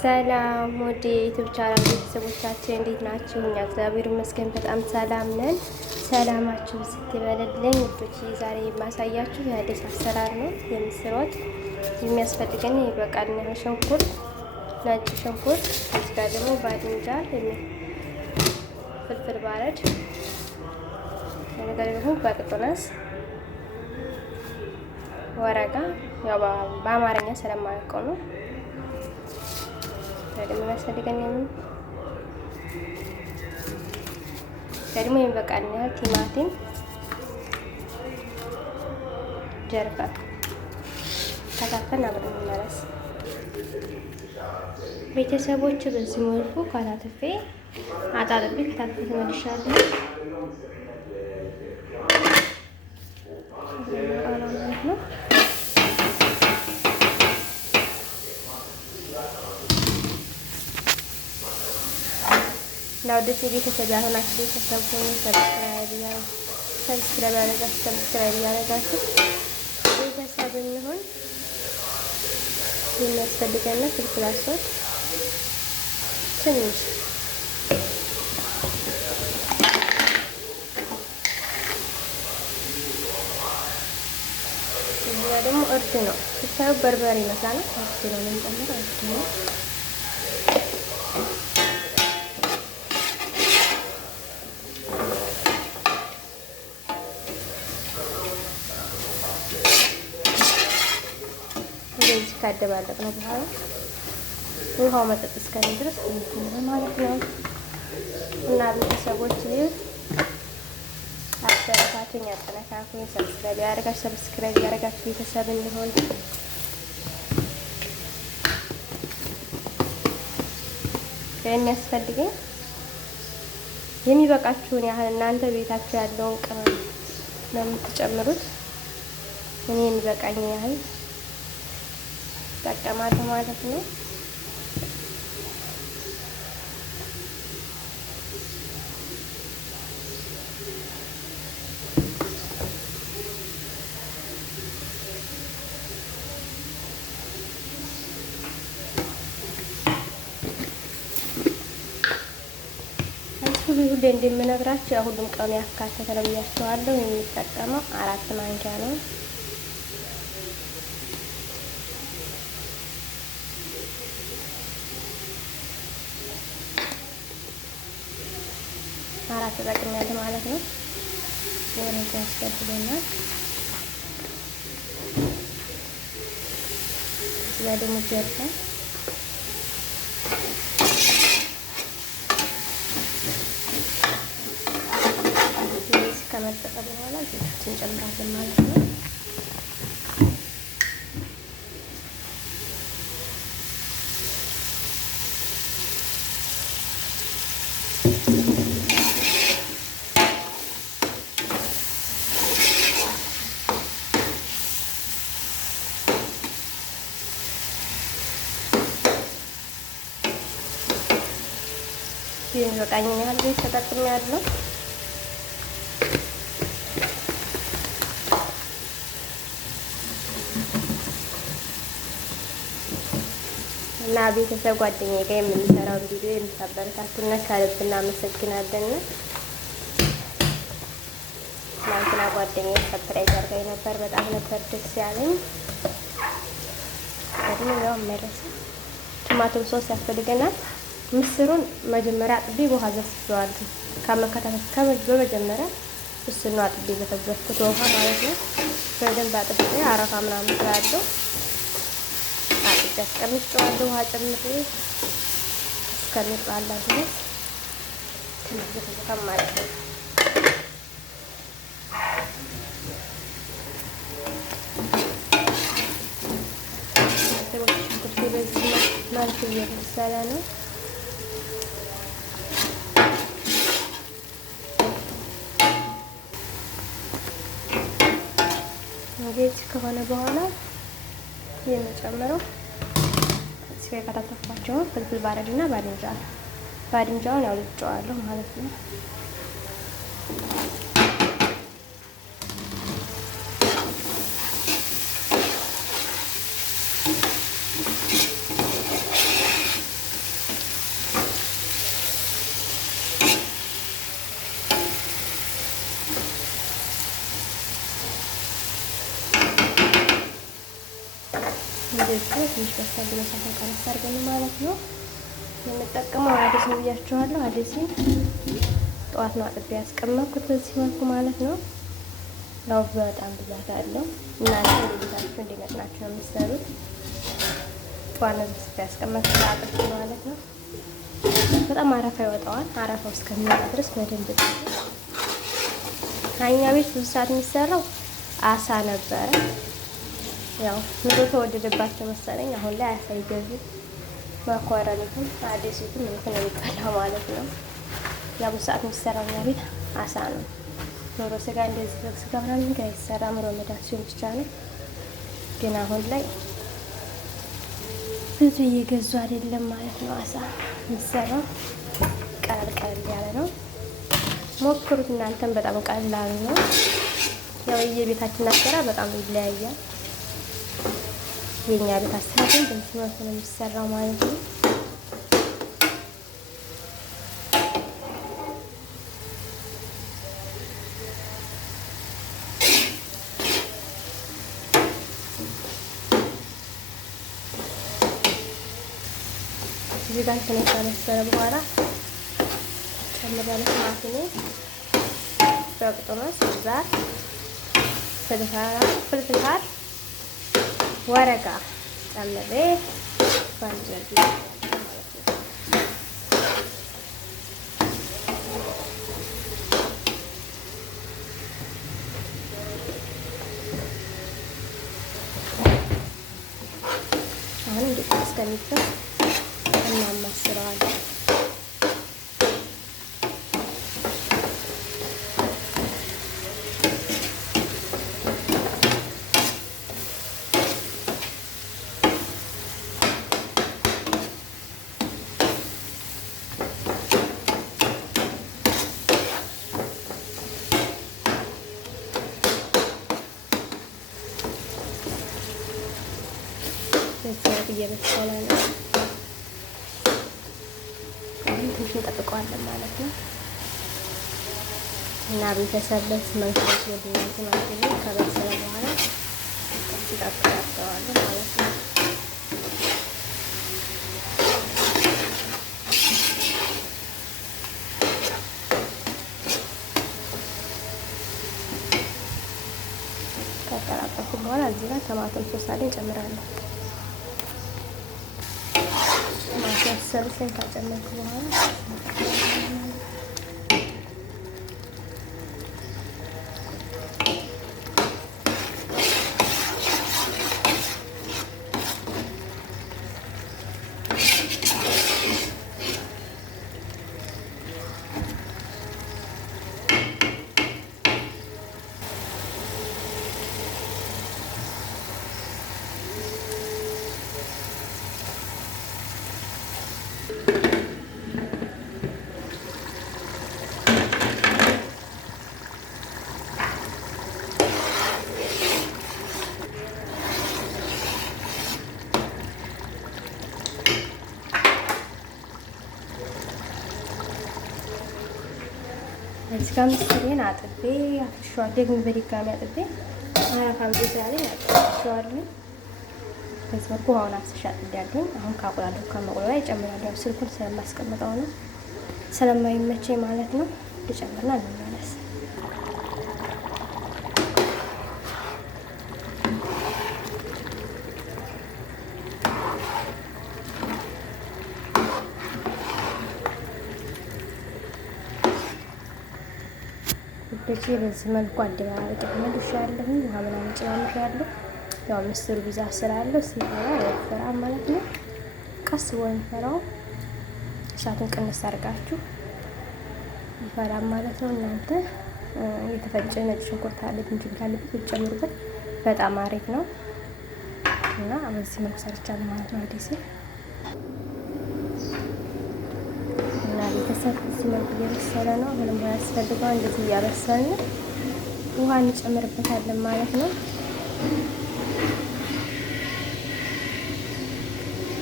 ሰላም ወደ ዩቲዩብ ቻናል ቤተሰቦቻችን እንዴት ናችሁ? እኛ እግዚአብሔር ይመስገን በጣም ሰላም ነን። ሰላማችሁ ስትበለልኝ ውዶች፣ ዛሬ የማሳያችሁ የአዲስ አሰራር ነው። የምስር ወጥ የሚያስፈልገን ይበቃል። ሽንኩርት፣ ነጭ ሽንኩርት፣ እዚህ ጋር ደግሞ ባድንጃል፣ ፍልፍል ባረድ፣ ነገር ደግሞ በቅጡነስ ወረጋ፣ ያው በአማርኛ ስለማያውቀው ነው። ደግሞ የሚያስፈልገን ደግሞ የሚበቃን ያህል ቲማቲም፣ ጀርባ ከታተን አብረን እንመለስ። ቤተሰቦች በዚህ መልኩ ካታትፌ አጣጥቤ ከታትፌ ተመልሻለሁ። ነው ለወደፊት ቤተሰብ ያሆናችሁ ቤተሰብ ሆኑ ሰብስክራይብ ያደረጋችሁ ቤተሰብ እንሆን። የሚያስፈልገን ፍልፍል አስወጥ ትንሽ፣ እዚያ ደግሞ እርድ ነው። ስታዩ በርበሬ ይመስላል። እርድ ነው የምንጨምረው። እርድ ነው እንደዚህ ካደባለቅ ነው በኋላ ውሃው መጠጥ እስከሚል ድረስ ማለት ነው። እና ቤተሰቦች አበረታቱኝ፣ አጠናክሩኝ። ሰብስክራይብ ያደረጋችሁ ቤተሰብ እንሆን። የሚያስፈልገኝ የሚበቃችሁን ያህል እናንተ ቤታችሁ ያለውን ቅመም ነው የምትጨምሩት። እኔ የሚበቃኝ ያህል እጠቀማለሁ ማለት ነው። ሁሌ እንደምነግራችሁ ያው ሁሉም ቀኑ ያካተተ ነው ብያችኋለሁ። የሚጠቀመው 4 ማንኪያ ነው። አራት ተጠቅሜያለሁ ማለት ነው። ወረጃ ያስፈልገናል። እዚህ ላይ ደግሞ ጀርባ ከመጠቀ በኋላ ዘይታችን እንጨምራለን ማለት ነው። ይሄን በቃኝ ያህል ዘይት ተጠቅሜያለሁ። እና ቤተሰብ ጓደኛዬ ጋር የምንሰራው ቪዲዮ የምታበረታቱና ከልብ እናመሰግናለን። ትናንትና ጓደኛዬ ሰፕራይዝ አድርጋኝ ነበር። በጣም ነበር ደስ ያለኝ። ደግሞ ያው መለሰ ቲማቲም ሶስ ያስፈልገናል። ምስሩን መጀመሪያ አጥቤ በውሃ ዘፍዝፌዋለሁ። በመጀመሪያ እሱን ነው አጥቤ በተዘፍኩት ውሃ ማለት ነው። በደንብ አጥቤ አረፋ ምናምን ስላለው አስቀምጬዋለሁ። ውሃ ጨምሬ እስከሚጣላ ድረስ ትንሽ ማለት ነው። ሽንኩርቴ በዚህ መልክ እየበሰለ ነው። እንግዲህ ከሆነ በኋላ የምጨምረው የከታተፍኳቸውን ፍልፍል ባረድና ባድንጃውን ያው ልጬዋለሁ ማለት ነው። እንደዚህ ትንሽ በሳል ብሎ ሳታቀረስ አድርገን ማለት ነው የምጠቀመው። አዲስ ነው ብያችኋለሁ። አዲስን ጠዋት ነው አጥቤ ያስቀመጥኩት በዚህ መልኩ ማለት ነው። ያው በጣም ብዛት አለው። እናንተ ለቤታችሁ እንዲመጥናችሁ ነው የምትሰሩት። ጠዋት ነው አጥቤ ያስቀመጥኩት አጥቤ ማለት ነው። በጣም አረፋ ይወጣዋል። አረፋው እስከሚወጣ ድረስ በደንብ እኛ ቤት ብዙ ሰዓት የሚሰራው አሳ ነበረ። ያው ኑሮ ተወደደባቸው መሰለኝ አሁን ላይ አሳ ይገዙ። ማኳረኒቱም አዲሲቱም እንትን ነው የሚባለው ማለት ነው። ያው ብዙ ሰዓት የሚሰራው እኛ ቤት አሳ ነው። ኑሮ ስጋ እንደዚህ ስጋ ምናምን ጋር አይሰራም። ረመዳን ሲሆን ብቻ ነው። ግን አሁን ላይ ብዙ እየገዙ አይደለም ማለት ነው። አሳ የሚሰራው ቀለል ቀለል ያለ ነው። ሞክሩት እናንተም። በጣም ቀላል ነው። ያው የቤታችን አሰራር በጣም ይለያያል። የኛ ቤት አሰራር ግን በዚህ መልኩ ነው የሚሰራው ማለት ነው። እዚህ ጋር ከመሰለ በኋላ ጨምራለሁ ማለት ነው። በቅጠሎች ዛር ፍልፍል ወረጋ ጨምሬ ባንጀር አሁን እንዴት እስከሚፈስ እናማስለዋለን። እየበሰለ ነው። ትንሽ እንጠብቀዋለን ማለት ነው። እና ቤተሰብ መንፈስ ወዲያት ማለት ነው። ከበሰለ በኋላ እንጠብቀዋለን ማለት ነው። ከጠራጠፉ በኋላ እዚህ ጋር ቶማቶም ሶስ አለ እንጨምራለን። ማሰልሰል ከጨመርኩ በኋላ እዚህ ጋር ምስሬን አጥቤ አፍርሻዋለሁ። ደግሞ በድጋሚ አጥቤ አረፋም ስለኝ አጥቤዋለሁ። በዚህ መልኩ አሁን አፍስሻ አጥቤያለሁ። አሁን ካቁላለሁ ከመቁላላ ይጨምራለሁ። ስልኩን ስለማስቀምጠው ነው ስለማይመቸኝ ማለት ነው። ልጨምርና እንመለስ። በዚህ መልኩ አደባባይ ተመልሻለሁ። ውሃ ምናምን ጨምሬያለሁ። ያው ምስሩ ብዛት ስላለው ሲፈራ ያፈራል ማለት ነው። ቀስ ብሎ የሚፈራው እሳቱን ቀንስ አድርጋችሁ ይፈራል ማለት ነው። እናንተ የተፈጨ ነጭ ሽንኩርት አለ ዝንጅብል አለ ብትጨምሩበት በጣም አሪፍ ነው እና በዚህ መልኩ ሰርቻለሁ ማለት ነው። አዲስ ቤተሰብ እዚህ መልኩ እየበሰለ ነው። ምንም ያስፈልገው እንደዚህ እያበሰልን ውሃ እንጨምርበታለን ማለት ነው።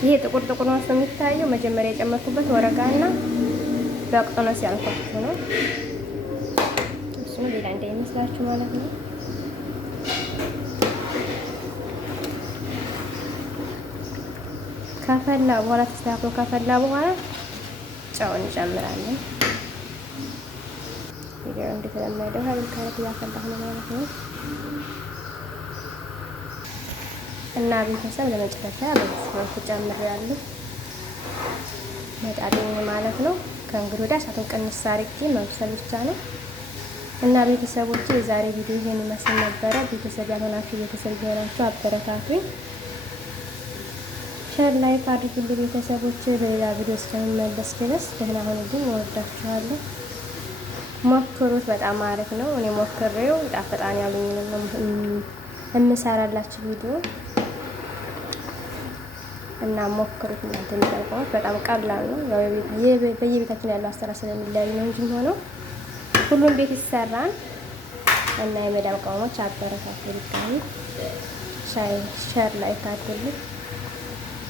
ይሄ ጥቁር ጥቁር ነው የሚታየው። መጀመሪያ የጨመርኩበት ወረጋና በቅጠሎች ያልኳችሁ ነው። እሱም ሌላ እንዳይመስላችሁ ማለት ነው። ከፈላ በኋላ ተስተካክሎ ከፈላ በኋላ ጨው እንጨምራለን። ቪዲዮ እንደተለመደው ሀይል ካረት እያፈላሁ ነው ማለት ነው። እና ቤተሰብ ለመጨረሻ በዚህ መልኩ ጨምሬያለሁ መጣለኝ ማለት ነው። ከእንግዲህ ወዲያ እሳቱን ቅንስ አድርጌ መብሰል ብቻ ነው። እና ቤተሰቦቼ የዛሬ ቪዲዮ ይሄን ይመስል ነበረ። ቤተሰብ ያልሆናችሁ ቤተሰብ የሆናችሁ አበረታቱኝ፣ ሼር ላይክ አድርጉልኝ ቤተሰቦቼ። በሌላ ቪዲዮ እስከምመለስ ድረስ ደህና ሁኑልኝ። እወዳችኋለሁ። ሞክሩት፣ በጣም አሪፍ ነው። እኔ ሞክሬው ጣፈጣን ያሉኝ ነው የምሰራላችሁ ቪዲዮ እና ሞክሩት። እናንተ የሚጠቅሙት በጣም ቀላል ነው። ያው በየቤታችን ያለው አሰራር ስለሚለያይ ነው እንጂ ሆኖ ሁሉም ቤት ይሰራል። እና የመዳም ቅመሞች አበረታቱ፣ ድጋሚ ሼር ላይክ አድርጉልኝ።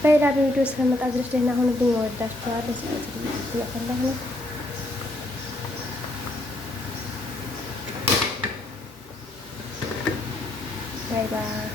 በሌላ ቪዲዮ እስከመጣ ድረስ ደህና ሁኑልኝ። እወዳችኋለሁ። ስለዚህ ያፈላሁ ነው። ባይ ባይ።